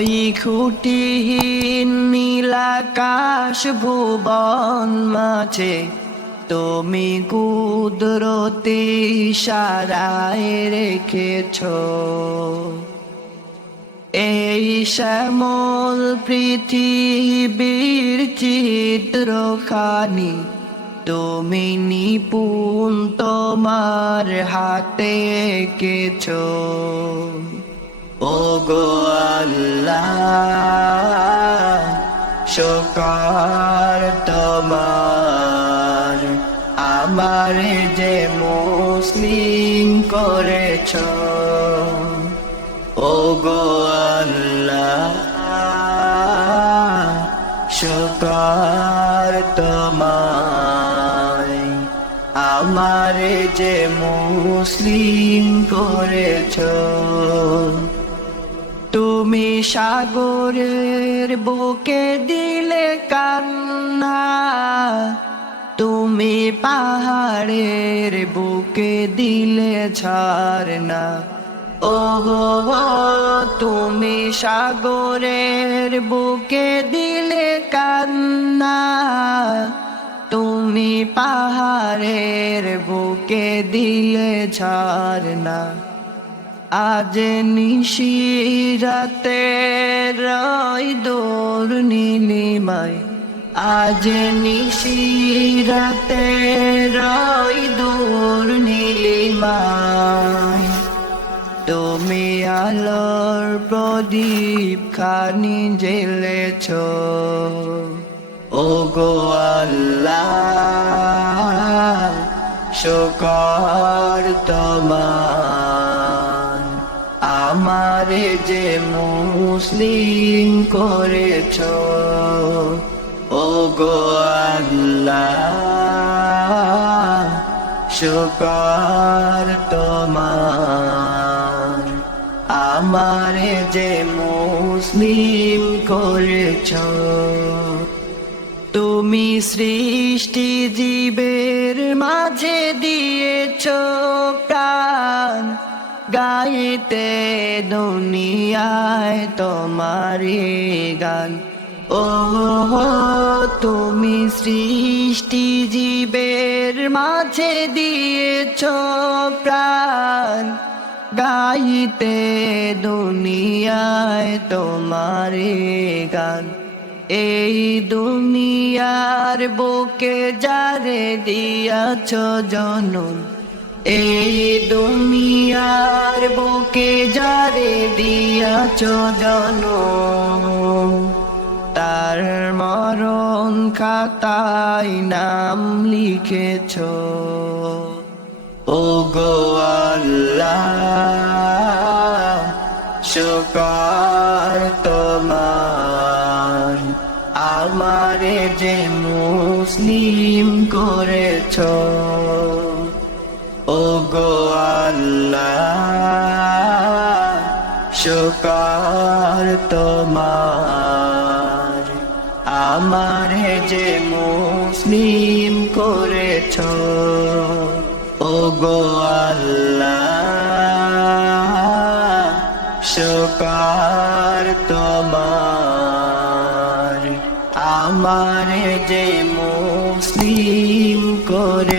ওই খুঁটিহীন নীলাকাশ ভুবন মাঝে তুমি কুদরতি ইশারায় রেখেছ এই শ্যামল পৃথিবীর চিত্রখানি তুমি নিপুণ তোমার হাতে এঁকেছ ওগো আল্লাহ শুকর তোমার আমারে যে মুসলিম করেছ ওগো আল্লাহ শুকর তোমার আমারে যে মুসলিম করেছ তুমি সাগরের বুকে দিলে কান্না তুমি পাহাড়ের বুকে দিলে ঝরনা ওগো তুমি সাগরের বুকে দিলে কান্না তুমি পাহাড়ের বুকে দিলে ঝরনা আজ নিশিরাতে রই দূর নীলিমায় আজ নিশিরাতে রই দূর নীলিমায় তুমি আলোর প্রদীপ খানি জ্বেলেছ ওগো আল্লাহ শুকর তোমার আমারে যে মুসলিম করেছ ওগো আল্লাহ শুকর তোমার আমারে যে মুসলিম করেছ তুমি সৃষ্টি জীবের মাঝে দিয়েছ প্রাণ গাইতে দুনিয়ায় তোমারি গান ও তুমি সৃষ্টি জীবের মাঝে দিয়েছ প্রাণ গাইতে দুনিয়ায় তোমারি গান এই দুনিয়ার বুকে যারে দিয়াছ জনম এই দুনিয়ার বুকে যারে দিয়াছ জনম তার মরণ খাতায় নাম লিখেছ ওগো আল্লাহ শুকর তোমার আমারে যে মুসলিম করেছ ওগো আল্লাহ শুকর তোমার আমারে যে মুসলিম করেছ ওগো আল্লাহ শুকর তোমার আমারে যে মুসলিম করে